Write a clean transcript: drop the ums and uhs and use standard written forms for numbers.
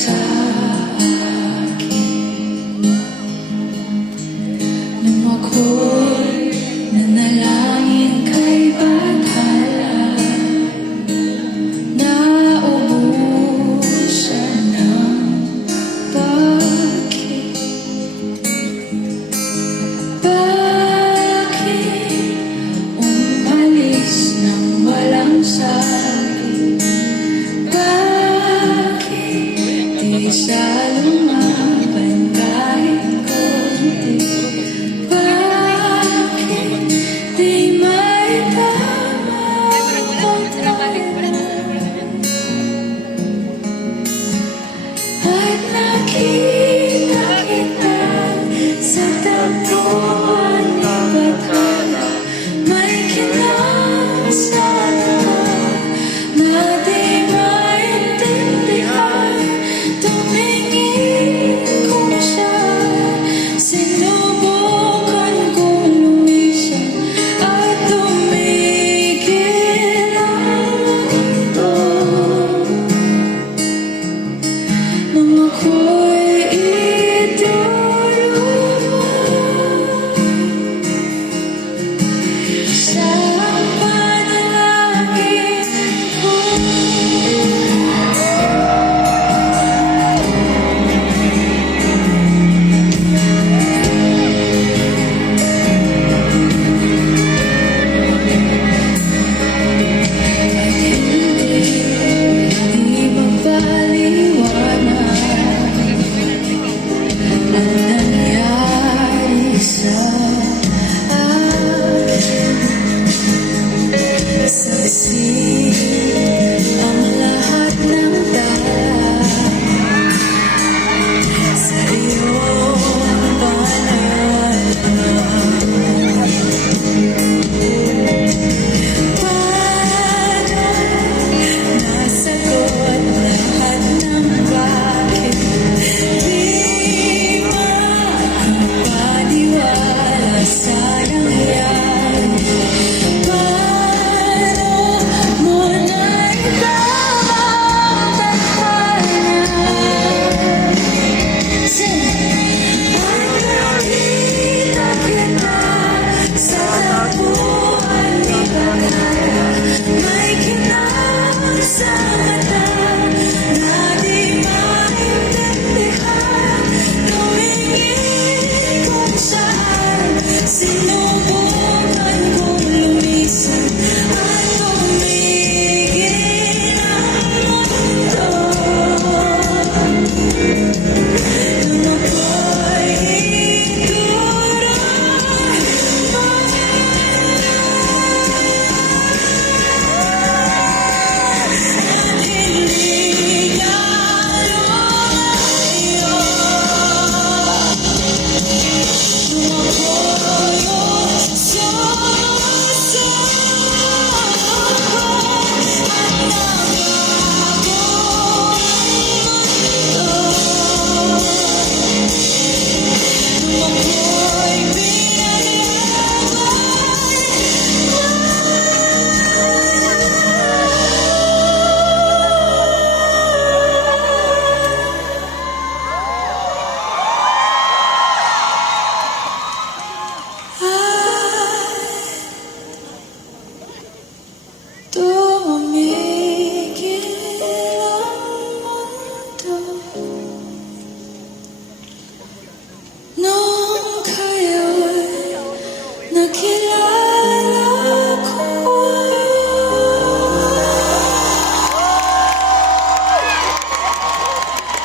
sa akin nung ako'y nanalangin kay Bathala. Naubusan ng bakit umalis nang walang sabi? Bakit di siya lumaban kahit konti? Bakit di may tama at nakita kita sa tagpuan ni Bathala? May kinasama na di maintindihan. Tumingin ko siya, sinubukan kong lumisan at tumigil ang mundo nung ako'y iduluma sa panalangin ko. At hindi mapaliwanag ang nangyari sa akin. Saksi